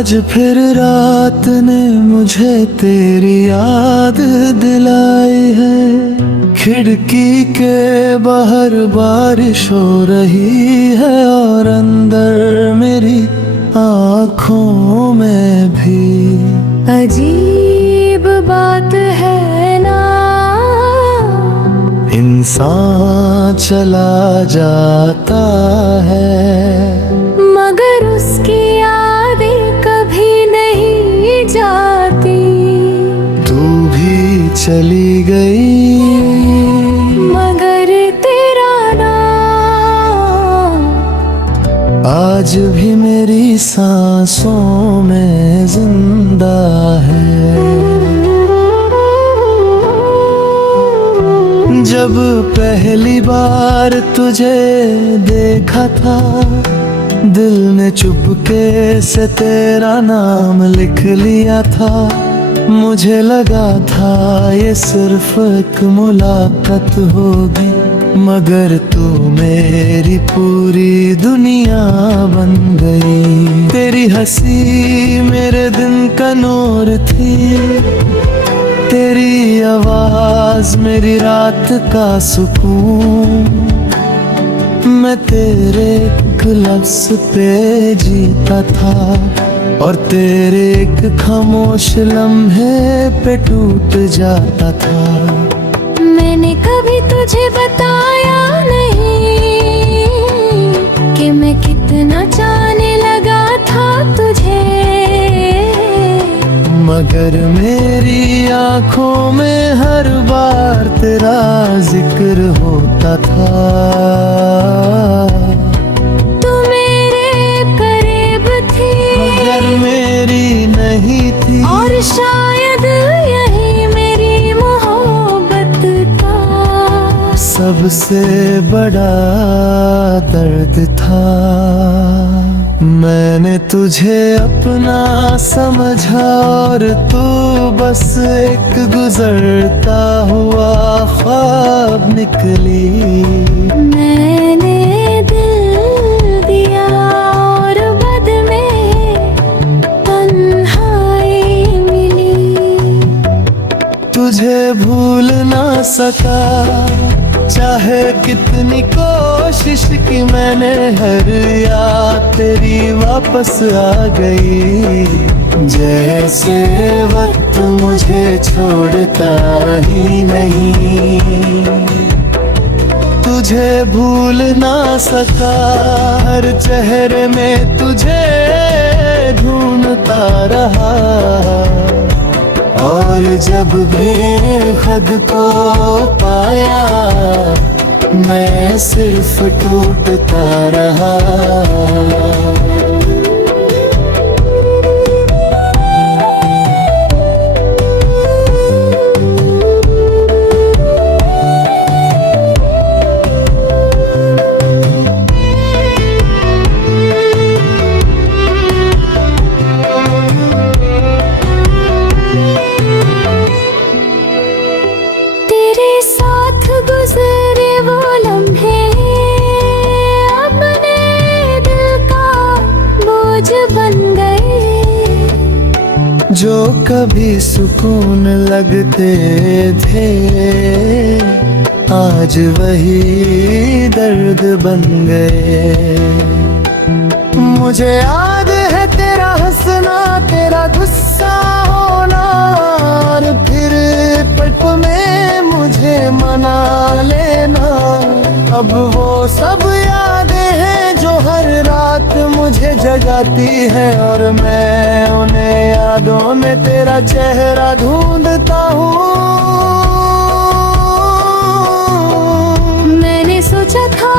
आज फिर रात ने मुझे तेरी याद दिलाई है। खिड़की के बाहर बारिश हो रही है और अंदर मेरी आँखों में भी। अजीब बात है ना, इंसान चला जाता है मगर उसकी यादें कभी नहीं जाती। तू भी चली गई मगर तेरा नाम आज भी मेरी सांसों में जिंदा है। जब पहली बार तुझे देखा था, दिल ने चुपके से तेरा नाम लिख लिया था। मुझे लगा था ये सिर्फ एक मुलाकात होगी, मगर तू मेरी पूरी दुनिया बन गई। तेरी हंसी मेरे दिन का नूर थी, तेरी आवाज मेरी रात का सुकून। मैं तेरे एक लफ्ज़ पे जीता था और तेरे एक खामोश लम्हे पे टूट जाता था। मैंने कभी तुझे बताया नहीं कि मैं कितना चाहने लगा था तुझे, मगर मेरी आँखों में हर बार तेरा जिक्र होता था। तू मेरे करीब थी मगर मेरी नहीं थी, और शायद यही मेरी मोहब्बत का सबसे बड़ा दर्द था। मैंने तुझे अपना समझा और तू बस एक गुजरता हुआ ख्वाब निकली। मैंने दिल दिया और बाद में तन्हाई मिली। तुझे भूल ना सका चाहे कितनी कोशिश की मैंने, हर याद तेरी वापस आ गई। जैसे वक्त मुझे छोड़ता ही नहीं। तुझे भूल ना सका, हर चेहरे में तुझे ढूंढता रहा। और जब भी खुद को पाया, मैं सिर्फ टूटता रहा। गुज़रे वो लम्हे अपने दिल का बोझ बन गए। जो कभी सुकून लगते थे, आज वही दर्द बन गए। मुझे याद है तेरा हंसना, तेरा गुस्सा होना, और फिर पट में मुझे मना लेना। अब वो सब यादें हैं जो हर रात मुझे जगाती हैं, और मैं उन्हें यादों में तेरा चेहरा ढूंढता हूँ। मैंने सोचा था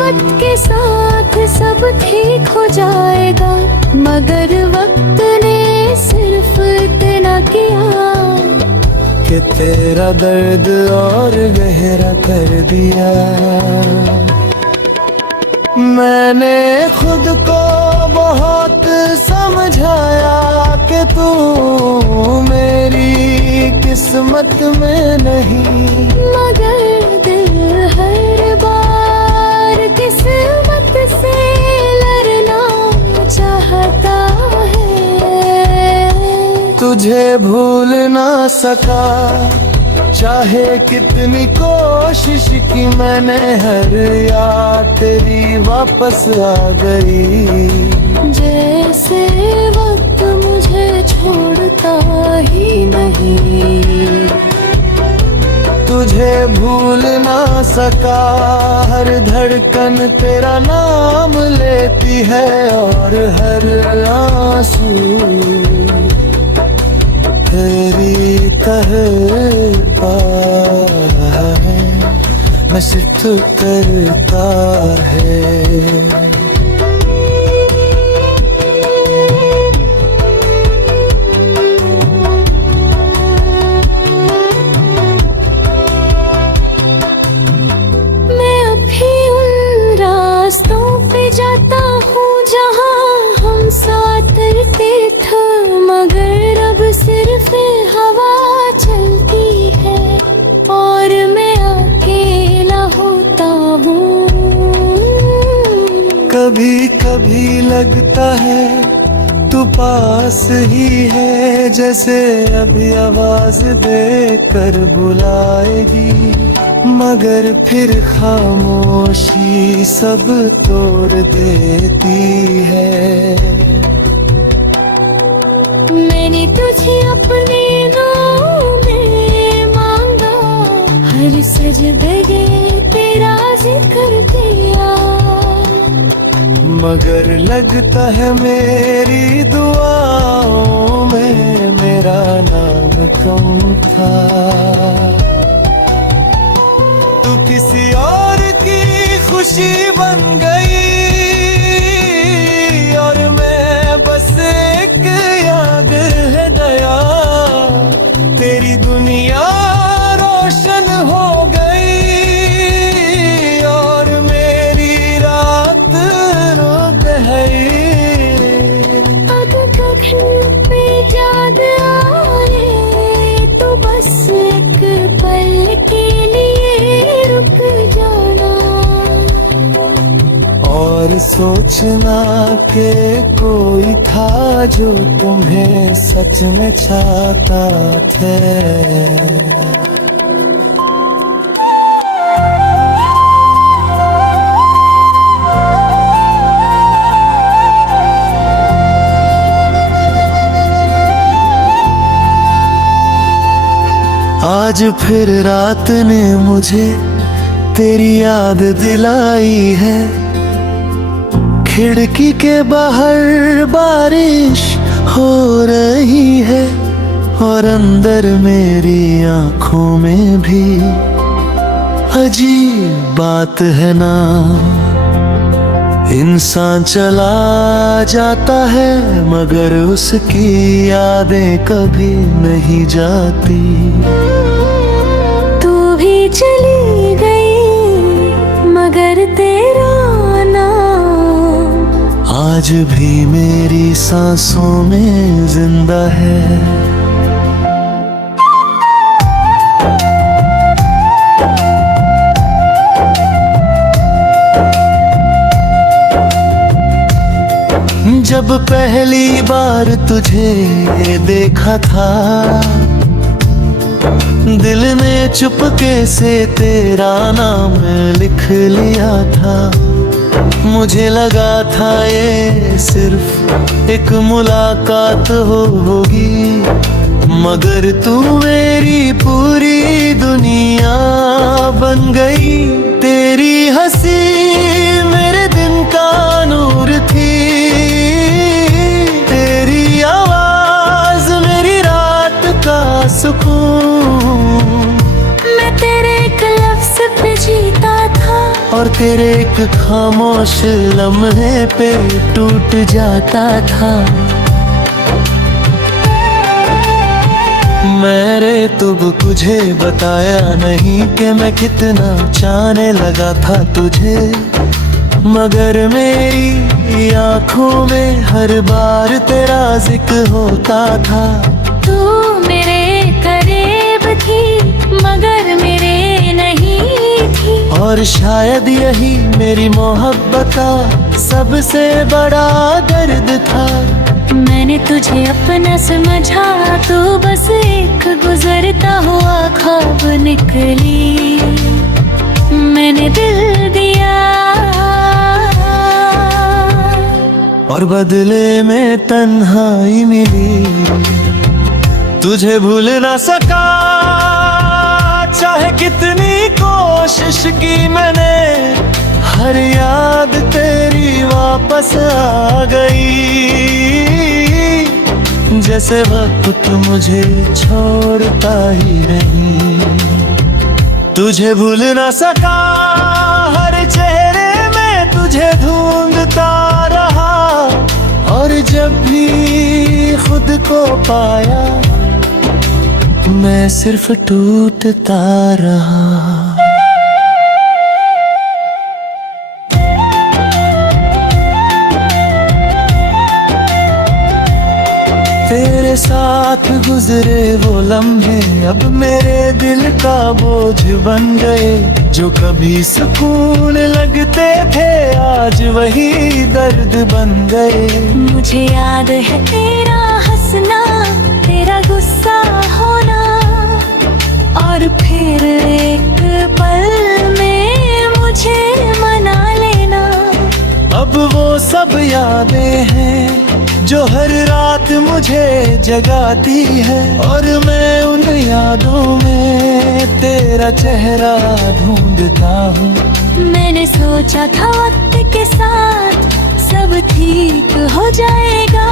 वक्त के साथ सब ठीक हो जाएगा, मगर वक्त ने सिर्फ इतना किया कि तेरा दर्द और गहरा कर दिया। मैंने खुद को बहुत समझाया कि तू मेरी किस्मत में नहीं, मगर दिल हर बार किस्मत से लड़ना चाहता है। तुझे भूल ना सका, चाहे कितनी कोशिश की मैंने, हर याद तेरी वापस आ गई। जैसे वक्त मुझे छोड़ता ही नहीं, तुझे भूल ना सका, हर धड़कन तेरा नाम लेती है, और हर आंसू तेरी कहता है, मैं सिर्फ करता है। जाता हूँ जहाँ हम साथ रहते थे, मगर अब सिर्फ हवा चलती है और मैं अकेला होता हूँ। कभी कभी लगता है तू पास ही है, जैसे अभी आवाज देकर बुलाएगी, मगर फिर खामोशी सब तोड़ देती है। मैंने तुझे अपने नाम में मांगा, हर सजदे तेरा जिक्र किया, मगर लगता है मेरी दुआओं में मेरा नाम कम था। तू किसी और की खुशी बन गई, और मैं बस एक याद है दया, तेरी दुनिया रोशन हो गई, और मेरी रात रोत है। अगर पे याद आए तो बस एक पल के लिए रुक जाना, और सोचना कि कोई था जो तुम्हें सच में चाहता था। आज फिर रात ने मुझे तेरी याद दिलाई है, खिड़की के बाहर बारिश हो रही है, और अंदर मेरी आंखों में भी अजीब बात है ना, इंसान चला जाता है मगर उसकी यादें कभी नहीं जाती। तू भी चली गई मगर तेरा नाम आज भी मेरी सांसों में जिंदा है। जब पहली बार तुझे देखा था, दिल ने चुपके से तेरा नाम लिख लिया था। मुझे लगा था ये सिर्फ एक मुलाकात होगी, मगर तू मेरी पूरी दुनिया बन गई। तेरी हंसी मेरे दिन का नूर थी, तेरी आवाज मेरी रात का सुकून। मैं तेरे एक लफ्ज़ पे जीता था और तेरे एक खामोश लम्हे पे टूट जाता था। मैंने तुझे बताया नहीं कि मैं कितना चाहने लगा था तुझे, मगर मेरी आंखों में हर बार तेरा जिक्र होता था। तू मेरे करीब थी मगर मेरे नहीं थी, और शायद यही मेरी मोहब्बत का सबसे बड़ा दर्द था। मैंने तुझे अपना समझा, तू बस एक गुजरता हुआ ख्वाब निकली। मैंने दिल दिया और बदले में तन्हाई मिली। तुझे भूल ना सका, चाहे कितनी कोशिश की मैंने। हर याद तेरी वापस आ गई, जैसे वक्त मुझे छोड़ता ही नहीं। तुझे भूल ना सका, हर चेहरे में तुझे ढूंढता रहा। और जब भी खुद को पाया, मैं सिर्फ टूटता रहा। तेरे साथ गुजरे वो लम्हे अब मेरे दिल का बोझ बन गए। जो कभी सुकून लगते थे, आज वही दर्द बन गए। मुझे याद है तेरा हंसना, तेरा गुस्सा होना, और फिर एक पल में मुझे मना लेना। अब वो सब यादें हैं जो हर रात मुझे जगाती है। और मैं उन यादों में तेरा चेहरा ढूंढता हूँ। मैंने सोचा था वक्त के साथ सब ठीक हो जाएगा,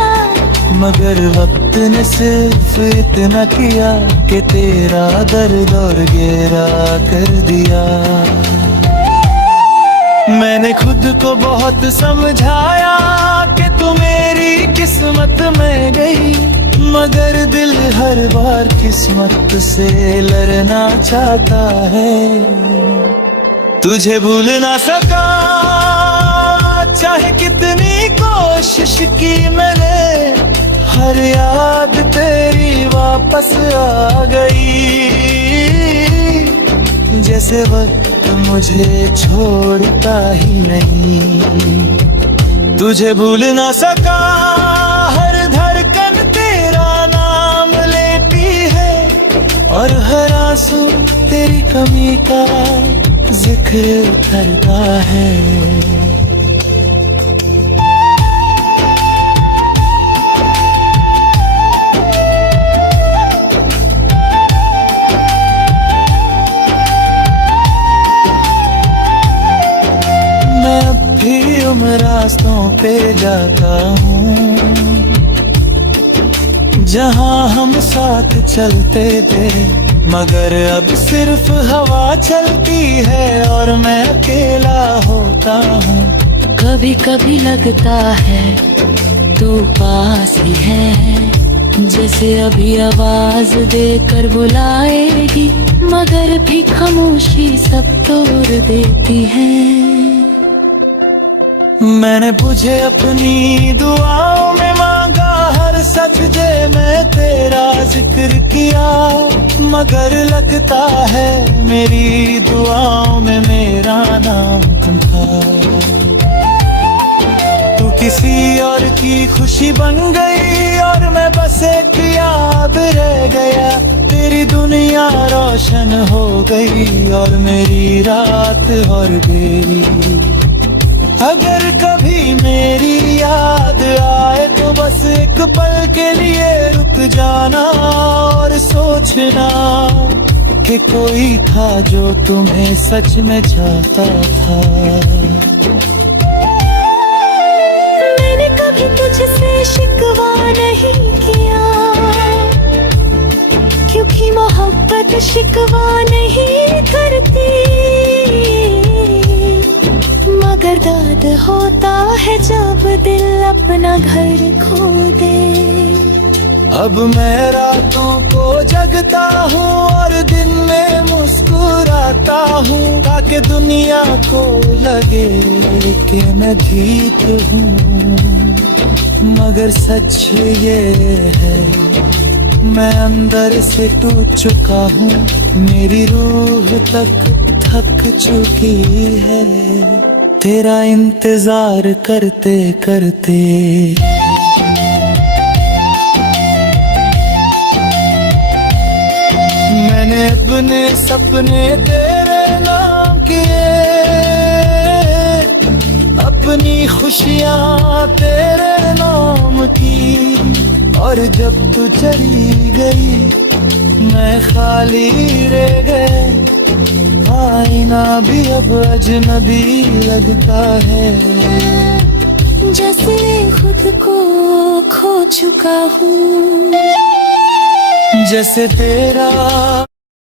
मगर वक्त ने सिर्फ इतना किया कि तेरा दर्द और गहरा कर दिया। मैंने खुद को बहुत समझाया कि तू मेरी किस्मत में गई, मगर दिल हर बार किस्मत से लड़ना चाहता है। तुझे भूल ना सका, चाहे कितनी कोशिश की मैंने। हर याद तेरी वापस आ गई, जैसे वक्त मुझे छोड़ता ही नहीं। तुझे भूल ना सका, हर धड़कन तेरा नाम लेती है। और हर आंसू तेरी कमी का जिक्र करता है। रास्तों पे जाता हूँ जहाँ हम साथ चलते थे, मगर अब सिर्फ हवा चलती है और मैं अकेला होता हूँ। कभी कभी लगता है तू पास ही है, जैसे अभी आवाज देकर बुलाएगी, मगर भी खामोशी सब तोड़ देती है। मैंने तुझे अपनी दुआओं में मांगा, हर सजदे में तेरा जिक्र किया, मगर लगता है मेरी दुआओं में मेरा नाम कम था। तू किसी और की खुशी बन गई और मैं बस एक याद रह गया। तेरी दुनिया रोशन हो गई और मेरी रात और गई। अगर कभी मेरी याद आए तो बस एक पल के लिए रुक जाना और सोचना कि कोई था जो तुम्हें सच में चाहता था। मैंने कभी तुझसे शिकवा नहीं किया, क्योंकि मोहब्बत शिकवा नहीं करती, मगर दर्द होता है जब दिल अपना घर खो दे। अब मैं रातों को जगता हूँ और दिन में मुस्कुराता हूँ, ताकि दुनिया को लगे कि मैं जीत हूँ। मगर सच ये है मैं अंदर से टूट चुका हूँ, मेरी रूह तक थक चुकी है तेरा इंतजार करते करते। सबने सपने तेरे नाम किए, अपनी खुशियाँ तेरे नाम की। और जब तू चली गई मैं खाली रह गए, आईना भी अब अजनबी लगता है। जैसे खुद को खो चुका हूँ, जैसे तेरा